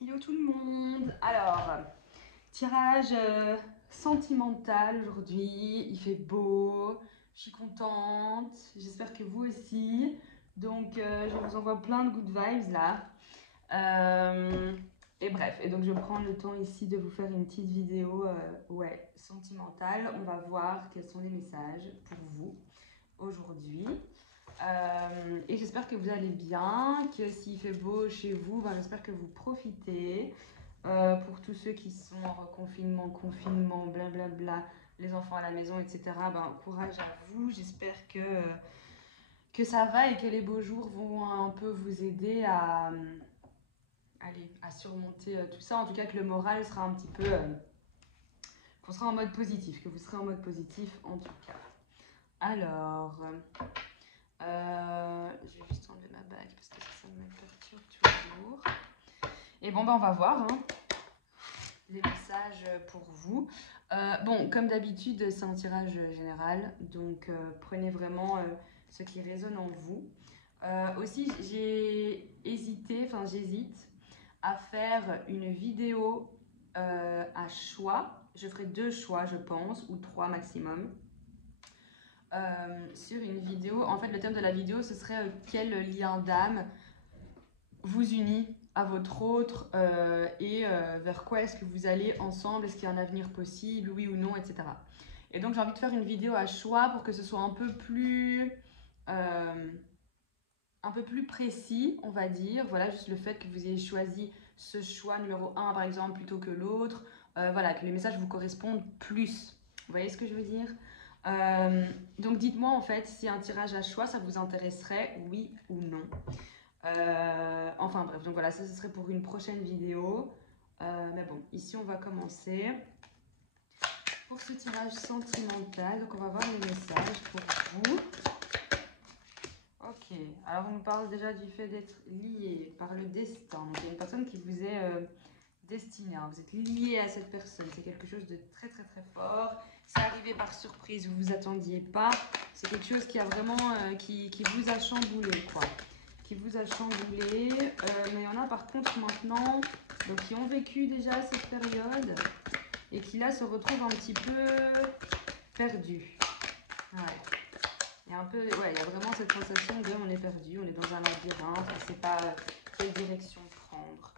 Hello tout le monde. Alors, tirage sentimental aujourd'hui. Il fait beau. Je suis contente. J'espère que vous aussi. Donc, je vous envoie plein de good vibes là. Euh, et bref, et donc je prends le temps ici de vous faire une petite vidéo ouais, sentimentale. On va voir quels sont les messages pour vous aujourd'hui. Et j'espère que vous allez bien, que s'il fait beau chez vous, ben, j'espère que vous profitez. Pour tous ceux qui sont en reconfinement, confinement, blablabla, les enfants à la maison, etc., ben, courage à vous. J'espère que ça va et que les beaux jours vont un peu vous aider à surmonter tout ça. En tout cas, que le moral sera un petit peu... qu'on sera en mode positif, que vous serez en mode positif en tout cas. Alors... je vais juste enlever ma bague parce que ça me perturbe toujours. Et bon, ben on va voir hein, les messages pour vous. Bon, comme d'habitude, c'est un tirage général, donc prenez vraiment ce qui résonne en vous. Aussi, j'hésite à faire une vidéo à choix. Je ferai 2 choix, je pense, ou 3 maximum. Sur une vidéo. En fait, le thème de la vidéo, ce serait quel lien d'âme vous unit à votre autre et vers quoi est-ce que vous allez ensemble, est-ce qu'il y a un avenir possible, oui ou non, etc. Et donc, j'ai envie de faire une vidéo à choix pour que ce soit un peu plus précis, on va dire. Voilà, juste le fait que vous ayez choisi ce choix numéro 1, par exemple, plutôt que l'autre. Voilà, que les messages vous correspondent plus. Vous voyez ce que je veux dire? Donc dites-moi en fait si un tirage à choix ça vous intéresserait, oui ou non. Enfin bref, donc voilà, ça ce serait pour une prochaine vidéo. Mais bon, ici on va commencer pour ce tirage sentimental. Donc on va voir les messages pour vous. Ok, alors on nous parle déjà du fait d'être lié par le destin. Donc il y a une personne qui vous est destinée, hein. Vous êtes lié à cette personne. C'est quelque chose de très très très fort. C'est arrivé par surprise, vous vous attendiez pas. C'est quelque chose qui a vraiment qui vous a chamboulé quoi. Qui vous a chamboulé. Mais il y en a par contre maintenant donc, qui ont vécu déjà cette période et qui là se retrouvent un petit peu perdus. Ouais. Il y a un peu, ouais, il y a vraiment cette sensation de on est perdu, on est dans un labyrinthe, on ne sait pas quelle direction prendre.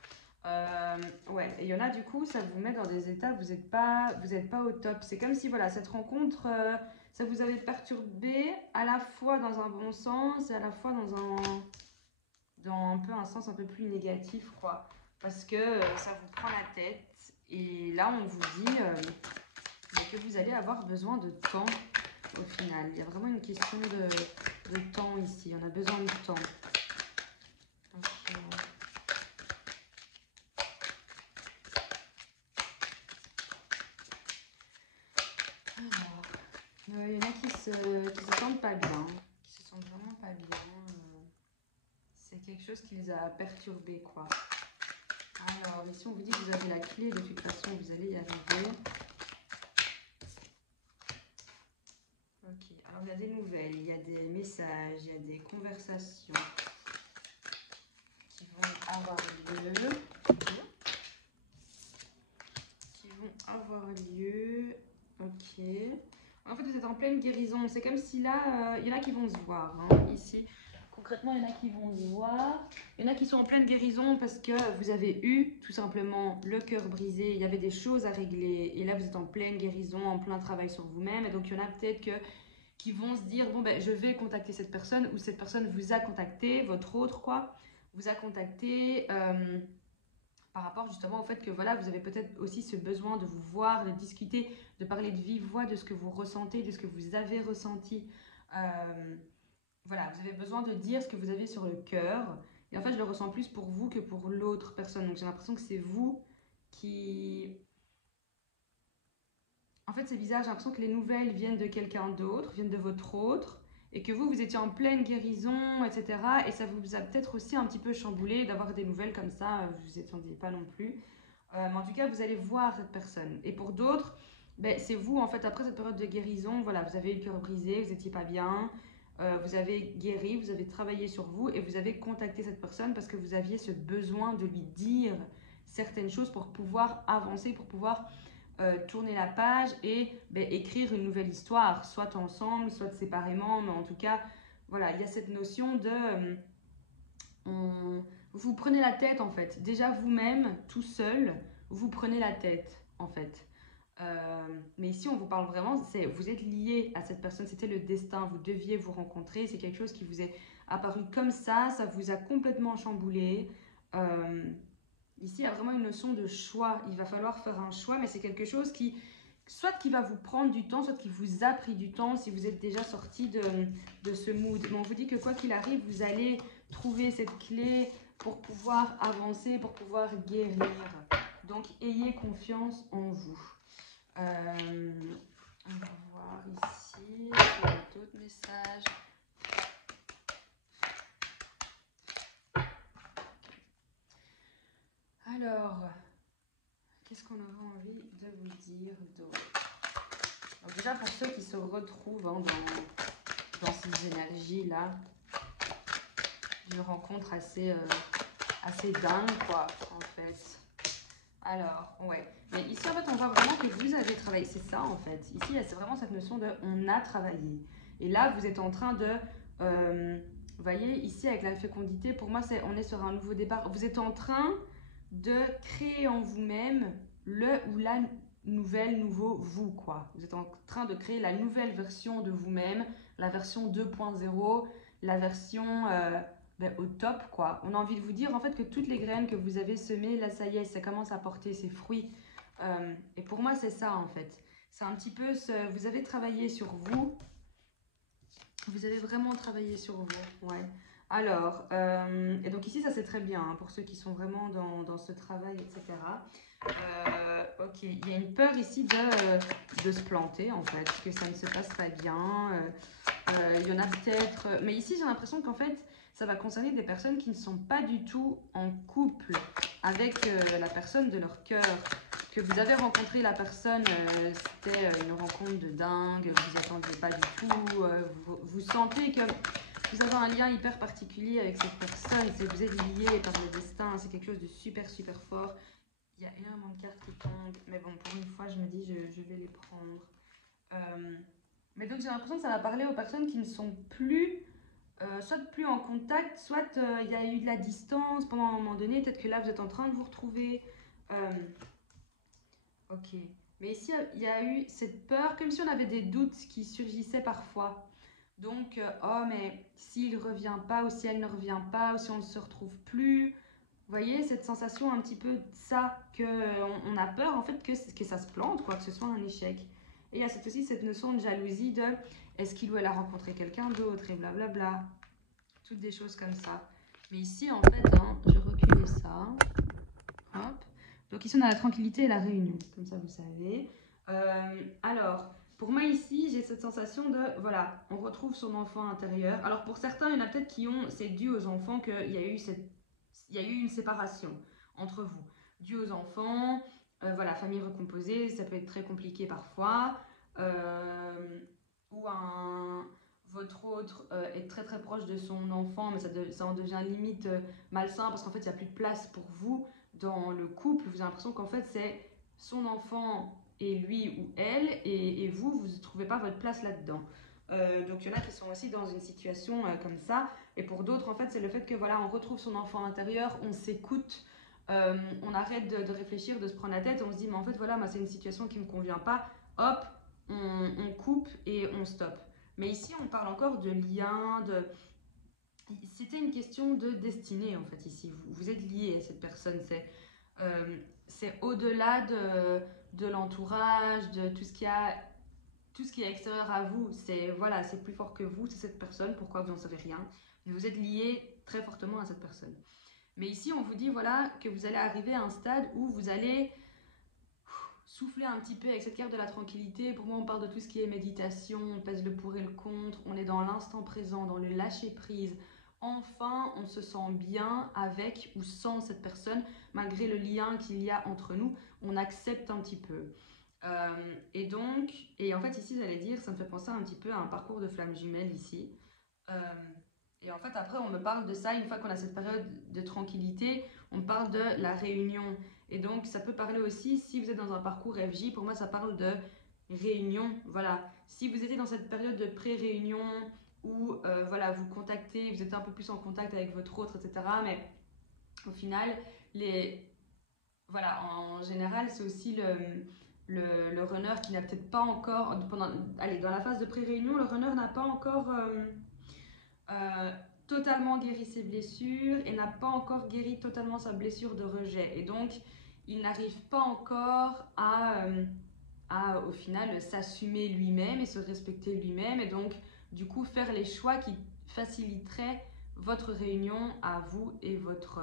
Ouais, et il y en a du coup, ça vous met dans des états, vous êtes pas au top. C'est comme si voilà, cette rencontre, ça vous avait perturbé à la fois dans un bon sens et à la fois dans un peu un sens un peu plus négatif, quoi. Parce que ça vous prend la tête et là on vous dit que vous allez avoir besoin de temps au final. Il y a vraiment une question de temps ici. On a besoin de temps. Donc, alors, il y en a qui se sentent pas bien, qui se sentent vraiment pas bien. C'est quelque chose qui les a perturbés, quoi. Alors, ici, on vous dit que vous avez la clé. De toute façon, vous allez y arriver. Ok, alors il y a des nouvelles, il y a des messages, il y a des conversations qui vont avoir lieu. Ok. En fait, vous êtes en pleine guérison. C'est comme si là, il y en a qui vont se voir hein, ici. Concrètement, il y en a qui vont se voir. Il y en a qui sont en pleine guérison parce que vous avez eu tout simplement le cœur brisé. Il y avait des choses à régler. Et là, vous êtes en pleine guérison, en plein travail sur vous-même. Et donc, il y en a peut-être qui vont se dire, bon, ben, je vais contacter cette personne ou cette personne vous a contacté, votre autre, quoi, vous a contacté. Par rapport justement au fait que voilà, vous avez peut-être aussi ce besoin de vous voir, de discuter, de parler de vive voix de ce que vous ressentez, de ce que vous avez ressenti. Voilà, vous avez besoin de dire ce que vous avez sur le cœur. Et en fait, je le ressens plus pour vous que pour l'autre personne. Donc j'ai l'impression que c'est vous qui... En fait, c'est bizarre, j'ai l'impression que les nouvelles viennent de quelqu'un d'autre, viennent de votre autre, et que vous étiez en pleine guérison, etc. Et ça vous a peut-être aussi un petit peu chamboulé d'avoir des nouvelles comme ça, vous vous attendiez pas non plus. Mais en tout cas, vous allez voir cette personne. Et pour d'autres, ben, c'est vous, en fait, après cette période de guérison, voilà, vous avez eu le cœur brisé, vous n'étiez pas bien, vous avez guéri, vous avez travaillé sur vous et vous avez contacté cette personne parce que vous aviez ce besoin de lui dire certaines choses pour pouvoir avancer, pour pouvoir tourner la page et écrire une nouvelle histoire, soit ensemble, soit séparément, mais en tout cas, voilà, il y a cette notion de... vous prenez la tête en fait. Déjà vous-même, tout seul, vous prenez la tête en fait. Mais ici, on vous parle vraiment, vous êtes lié à cette personne, c'était le destin, vous deviez vous rencontrer, c'est quelque chose qui vous est apparu comme ça vous a complètement chamboulé. Ici, il y a vraiment une notion de choix, il va falloir faire un choix, mais c'est quelque chose soit qui va vous prendre du temps, soit qui vous a pris du temps si vous êtes déjà sorti de ce mood. Mais on vous dit que quoi qu'il arrive, vous allez trouver cette clé pour pouvoir avancer, pour pouvoir guérir. Donc, ayez confiance en vous. On va voir ici, il y a d'autres messages. Alors, qu'est-ce qu'on aurait envie de vous dire d'autre? Déjà, pour ceux qui se retrouvent dans ces énergies-là, une rencontre assez dingue, quoi, en fait. Alors, ouais. Mais ici, en fait, on voit vraiment que vous avez travaillé. C'est ça, en fait. Ici, c'est vraiment cette notion de « on a travaillé ». Et là, vous êtes en train de... vous voyez, ici, avec la fécondité, pour moi, on est sur un nouveau départ. Vous êtes en train de créer en vous-même le ou la nouveau vous, quoi. Vous êtes en train de créer la nouvelle version de vous-même, la version 2.0, la version... au top, quoi. On a envie de vous dire en fait que toutes les graines que vous avez semées, là ça y est, ça commence à porter ses fruits. Et pour moi c'est ça en fait. C'est un petit peu vous avez travaillé sur vous. Vous avez vraiment travaillé sur vous, ouais. Alors, et donc ici ça c'est très bien hein, pour ceux qui sont vraiment dans ce travail, etc. Ok, il y a une peur ici de se planter en fait, que ça ne se passe pas bien. Il y en a peut-être, mais ici j'ai l'impression qu'en fait ça va concerner des personnes qui ne sont pas du tout en couple avec la personne de leur cœur. Que vous avez rencontré la personne, c'était une rencontre de dingue, vous n'y attendiez pas du tout, vous sentez que vous avez un lien hyper particulier avec cette personne, vous êtes liés par le destin, c'est quelque chose de super super fort. Il y a énormément de cartes qui tombent, mais bon, pour une fois, je me dis, je vais les prendre. Mais donc, j'ai l'impression que ça va parler aux personnes qui ne sont plus, soit plus en contact, soit il y a eu de la distance pendant un moment donné. Peut-être que là, vous êtes en train de vous retrouver. Ok. Mais ici, il y a eu cette peur, comme si on avait des doutes qui surgissaient parfois. Donc, oh, mais s'il ne revient pas, ou si elle ne revient pas, ou si on ne se retrouve plus. Vous voyez, cette sensation un petit peu de ça, qu'on a peur en fait que ça se plante, quoi, que ce soit un échec. Et il y a aussi cette notion de jalousie de est-ce qu'il ou elle a rencontré quelqu'un d'autre et blablabla. Toutes des choses comme ça. Mais ici, en fait, hein, je reculer ça. Hop. Donc ici, on a la tranquillité et la réunion, comme ça vous savez. Alors, pour moi ici, j'ai cette sensation de, voilà, on retrouve son enfant intérieur. Alors pour certains, il y en a peut-être qui ont, c'est dû aux enfants qu'il y a eu une séparation entre vous, dû aux enfants, voilà, famille recomposée, ça peut être très compliqué parfois, ou votre autre est très très proche de son enfant, mais ça en devient limite malsain parce qu'en fait il n'y a plus de place pour vous dans le couple. Vous avez l'impression qu'en fait c'est son enfant et lui ou elle, et vous ne trouvez pas votre place là-dedans. Donc il y en a qui sont aussi dans une situation comme ça. Et pour d'autres, en fait, c'est le fait que voilà, on retrouve son enfant intérieur, on s'écoute, on arrête de réfléchir, de se prendre la tête, on se dit mais en fait voilà, moi c'est une situation qui me convient pas. Hop, on coupe et on stoppe. Mais ici, on parle encore de lien, c'était une question de destinée en fait ici. Vous êtes lié à cette personne. C'est au-delà de l'entourage, de tout ce qui est extérieur à vous. Voilà, c'est plus fort que vous, c'est cette personne. Pourquoi vous n'en savez rien? Mais vous êtes lié très fortement à cette personne. Mais ici, on vous dit voilà que vous allez arriver à un stade où vous allez souffler un petit peu avec cette carte de la tranquillité. Pour moi, on parle de tout ce qui est méditation, on pèse le pour et le contre, on est dans l'instant présent, dans le lâcher prise. Enfin, on se sent bien avec ou sans cette personne, malgré le lien qu'il y a entre nous, on accepte un petit peu. Et en fait ici j'allais dire, ça me fait penser un petit peu à un parcours de flamme jumelle ici. Et en fait après on me parle de ça, une fois qu'on a cette période de tranquillité, on parle de la réunion. Et donc, ça peut parler aussi, si vous êtes dans un parcours FJ, pour moi, ça parle de réunion. Voilà, si vous étiez dans cette période de pré-réunion où voilà, vous contactez, vous êtes un peu plus en contact avec votre autre, etc. Mais au final, voilà, en général, c'est aussi le runner qui n'a peut-être pas encore, allez, dans la phase de pré-réunion, le runner n'a pas encore euh, totalement guéri ses blessures et n'a pas encore guéri totalement sa blessure de rejet. Et donc, il n'arrive pas encore au final, s'assumer lui-même et se respecter lui-même. Et donc, du coup, faire les choix qui faciliteraient votre réunion à vous et votre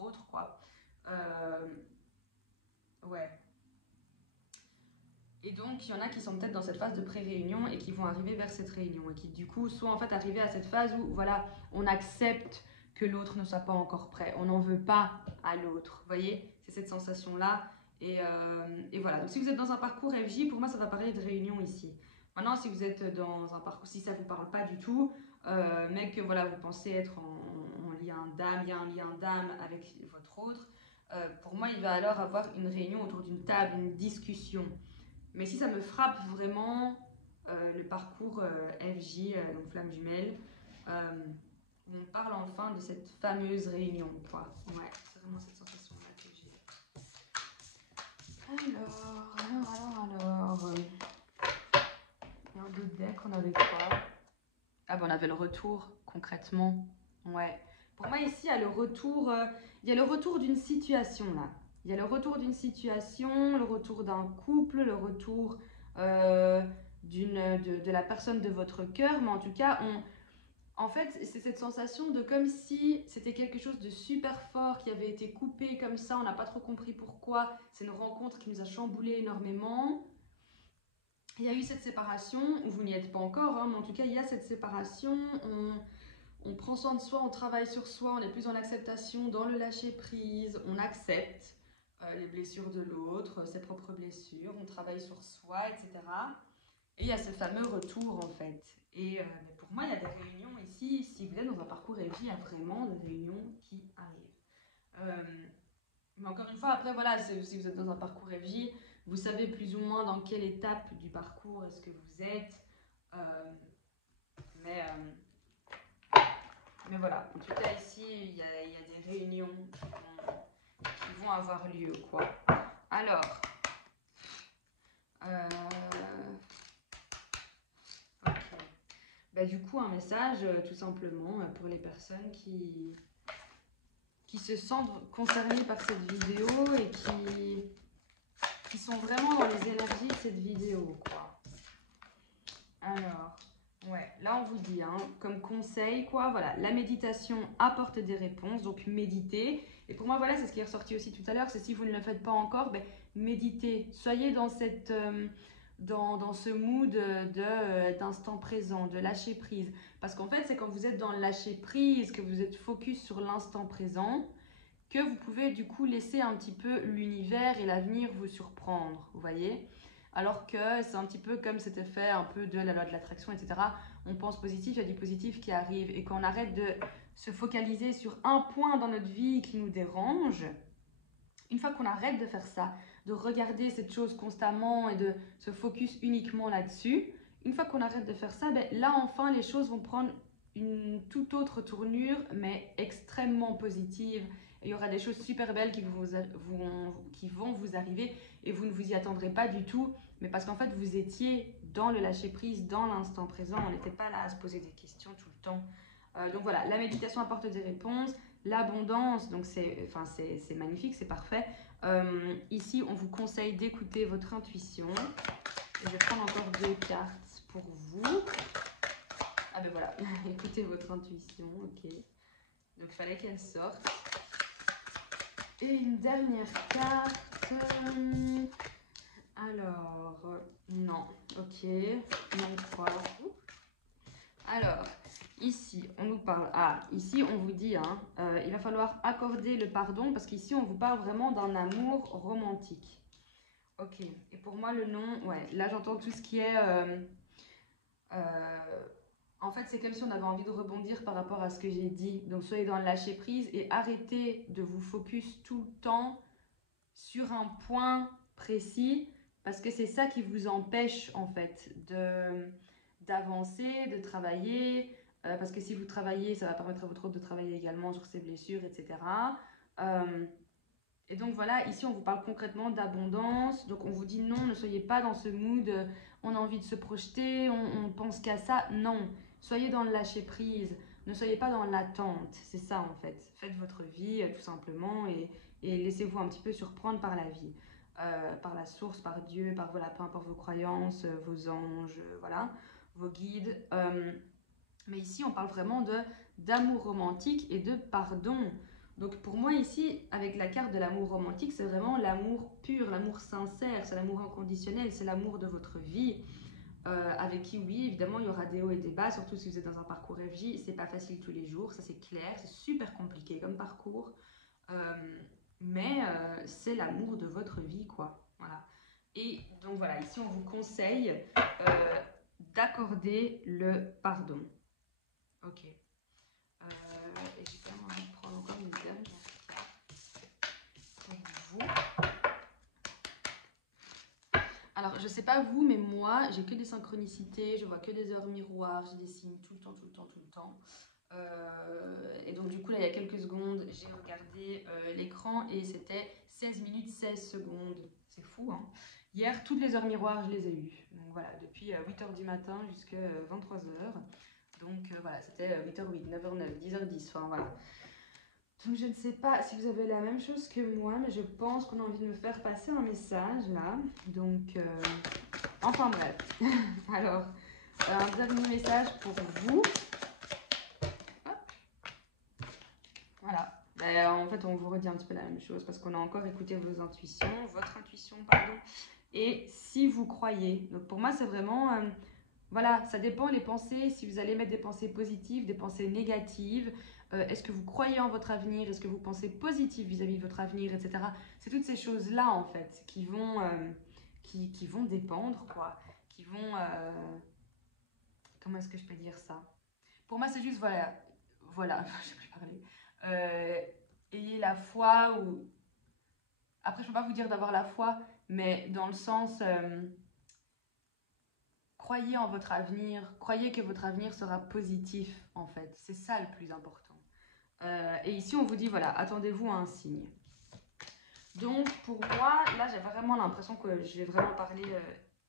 autre, quoi. Ouais. Et donc, il y en a qui sont peut-être dans cette phase de pré-réunion et qui vont arriver vers cette réunion et qui, du coup, sont en fait arrivés à cette phase où, voilà, on accepte que l'autre ne soit pas encore prêt. On n'en veut pas à l'autre. Vous voyez, c'est cette sensation-là. Et voilà. Donc, si vous êtes dans un parcours FJ, pour moi, ça va parler de réunion ici. Maintenant, si vous êtes dans un parcours, si ça ne vous parle pas du tout, mais que voilà, vous pensez être en lien d'âme, il y a un lien d'âme avec votre autre, pour moi, il va alors avoir une réunion autour d'une table, une discussion. Mais si ça me frappe vraiment le parcours FJ, donc flamme jumelle, où on parle enfin de cette fameuse réunion, quoi. Ouais, c'est vraiment cette sensation-là que j'ai. Alors. Et en d'autres decks, on avait quoi? Ah ben on avait le retour, concrètement. Ouais. Pour moi, ici, il y a le retour d'une situation, là. Il y a le retour d'une situation, le retour d'un couple, le retour de la personne de votre cœur. Mais en tout cas, en fait, c'est cette sensation de comme si c'était quelque chose de super fort qui avait été coupé comme ça. On n'a pas trop compris pourquoi. C'est une rencontre qui nous a chamboulé énormément. Il y a eu cette séparation, où vous n'y êtes pas encore, hein, mais en tout cas, il y a cette séparation. On prend soin de soi, on travaille sur soi, on est plus dans l'acceptation, dans le lâcher prise, on accepte les blessures de l'autre, ses propres blessures, on travaille sur soi, etc. Et il y a ce fameux retour en fait. Et mais pour moi, il y a des réunions ici, si vous êtes dans un parcours FJ, il y a vraiment des réunions qui arrivent. Mais encore une fois, après, voilà, si vous êtes dans un parcours FJ, vous savez plus ou moins dans quelle étape du parcours est-ce que vous êtes. Mais voilà, en tout cas ici, il y a des réunions qui vont avoir lieu, quoi. Alors, ok. Bah, du coup, un message tout simplement pour les personnes qui se sentent concernées par cette vidéo et qui sont vraiment dans les énergies de cette vidéo, quoi. Alors, ouais, là on vous dit, hein, comme conseil, quoi, voilà, la méditation apporte des réponses, donc méditez. Et pour moi, voilà, c'est ce qui est ressorti aussi tout à l'heure, c'est si vous ne le faites pas encore, ben, méditez. Soyez dans dans ce mood d'instant présent, de lâcher prise. Parce qu'en fait, c'est quand vous êtes dans le lâcher prise, que vous êtes focus sur l'instant présent, que vous pouvez du coup laisser un petit peu l'univers et l'avenir vous surprendre, vous voyez? Alors que c'est un petit peu comme cet effet un peu de la loi de l'attraction, etc. On pense positif, il y a du positif qui arrive. Et qu'on arrête de se focaliser sur un point dans notre vie qui nous dérange, une fois qu'on arrête de faire ça, de regarder cette chose constamment et de se focus uniquement là-dessus, une fois qu'on arrête de faire ça, ben là enfin les choses vont prendre une toute autre tournure, mais extrêmement positive. Et il y aura des choses super belles qui vont vous arriver et vous ne vous y attendrez pas du tout, mais parce qu'en fait vous étiez dans le lâcher-prise, dans l'instant présent, on n'était pas là à se poser des questions tout le temps. Donc voilà, la méditation apporte des réponses, l'abondance, donc c'est magnifique, c'est parfait. Ici, on vous conseille d'écouter votre intuition. Je vais prendre encore 2 cartes pour vous. Ah ben voilà, écoutez votre intuition, ok. Donc il fallait qu'elle sorte. Et une dernière carte. Alors, non, ok. Non, 3. Alors, ici, on nous parle. Ah, ici, on vous dit, hein, il va falloir accorder le pardon parce qu'ici, on vous parle vraiment d'un amour romantique. Ok, et pour moi, le nom, ouais, là, j'entends tout ce qui est En fait, c'est comme si on avait envie de rebondir par rapport à ce que j'ai dit. Donc, soyez dans le lâcher prise et arrêtez de vous focus tout le temps sur un point précis parce que c'est ça qui vous empêche en fait d'avancer, de travailler. Parce que si vous travaillez, ça va permettre à votre autre de travailler également sur ses blessures, etc. Et donc voilà, ici on vous parle concrètement d'abondance. Donc on vous dit non, ne soyez pas dans ce mood, on a envie de se projeter, on pense qu'à ça. Non, soyez dans le lâcher prise, ne soyez pas dans l'attente. C'est ça en fait. Faites votre vie tout simplement et laissez-vous un petit peu surprendre par la vie, par la source, par Dieu, par voilà, peu importe vos croyances, vos anges, voilà, vos guides. Mais ici on parle vraiment d'amour romantique et de pardon. Donc pour moi ici, avec la carte de l'amour romantique, c'est vraiment l'amour pur, l'amour sincère, c'est l'amour inconditionnel, c'est l'amour de votre vie. Avec qui, oui, évidemment, il y aura des hauts et des bas, surtout si vous êtes dans un parcours FJ. C'est pas facile tous les jours, ça c'est clair, c'est super compliqué comme parcours. Mais c'est l'amour de votre vie, quoi. Voilà. Et donc voilà, ici on vous conseille d'accorder le pardon. Ok. Et j'ai quand même envie de prendre encore une dernière carte pour vous. Alors, je sais pas vous, mais moi, j'ai que des synchronicités, je vois que des heures miroirs, j'ai des signes tout le temps, tout le temps, tout le temps. Et donc, du coup, là, il y a quelques secondes, j'ai regardé l'écran et c'était 16 minutes 16 secondes. C'est fou, hein. Hier, toutes les heures miroirs, je les ai eues. Donc voilà, depuis 8h du matin jusqu'à 23h. Donc voilà, c'était 8h08, 9h09, 10h10, enfin voilà. Donc je ne sais pas si vous avez la même chose que moi, mais je pense qu'on a envie de me faire passer un message là. Donc, enfin bref. Alors, un dernier message pour vous. Hop. Voilà. Ben, en fait, on vous redit un petit peu la même chose parce qu'on a encore écouté vos intuitions, votre intuition, pardon. Et si vous croyez. Donc pour moi, c'est vraiment... voilà, ça dépend les pensées, si vous allez mettre des pensées positives, des pensées négatives, est-ce que vous croyez en votre avenir, est-ce que vous pensez positif vis-à-vis de votre avenir, etc. C'est toutes ces choses-là, en fait, qui vont dépendre, quoi, qui vont... comment est-ce que je peux dire ça? Pour moi, c'est juste, voilà, je ne sais plus parler. Ayez la foi, ou... Après, je ne peux pas vous dire d'avoir la foi, mais dans le sens... croyez en votre avenir, croyez que votre avenir sera positif en fait, c'est ça le plus important. Et ici on vous dit voilà, attendez-vous à un signe. Donc pour moi, là j'ai vraiment l'impression que je vais vraiment parler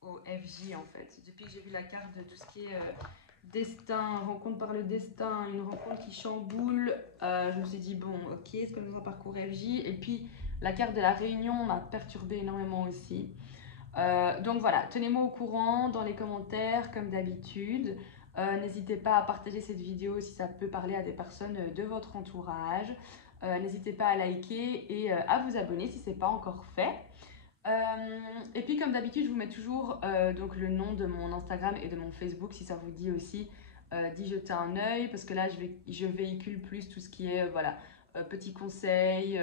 au FJ en fait. Depuis que j'ai vu la carte de tout ce qui est destin, rencontre par le destin, une rencontre qui chamboule, je me suis dit bon ok, c'est comme dans un parcours FJ. Et puis la carte de la réunion m'a perturbée énormément aussi. Donc voilà, tenez-moi au courant dans les commentaires comme d'habitude. N'hésitez pas à partager cette vidéo si ça peut parler à des personnes de votre entourage. N'hésitez pas à liker et à vous abonner si ce n'est pas encore fait. Et puis comme d'habitude, je vous mets toujours donc le nom de mon Instagram et de mon Facebook si ça vous dit aussi d'y jeter un œil parce que là je véhicule plus tout ce qui est voilà, petits conseils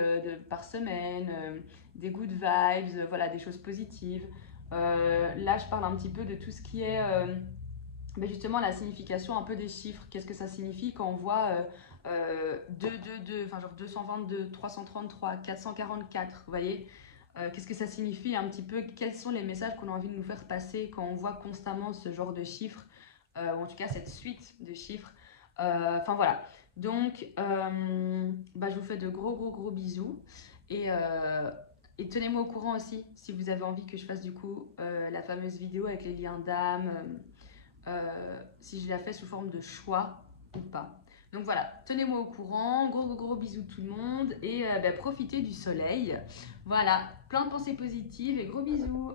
par semaine, des good vibes, voilà, des choses positives. Là je parle un petit peu de tout ce qui est justement la signification un peu des chiffres. Qu'est-ce que ça signifie quand on voit 222, enfin genre 222, 333, 444, vous voyez? Qu'est-ce que ça signifie un petit peu? Quels sont les messages qu'on a envie de nous faire passer quand on voit constamment ce genre de chiffres, ou en tout cas cette suite de chiffres? Enfin voilà. Donc, je vous fais de gros bisous. Et tenez-moi au courant aussi si vous avez envie que je fasse du coup la fameuse vidéo avec les liens d'âme, si je la fais sous forme de choix ou pas. Donc voilà, tenez-moi au courant, gros bisous tout le monde et profitez du soleil. Voilà, plein de pensées positives et gros bisous.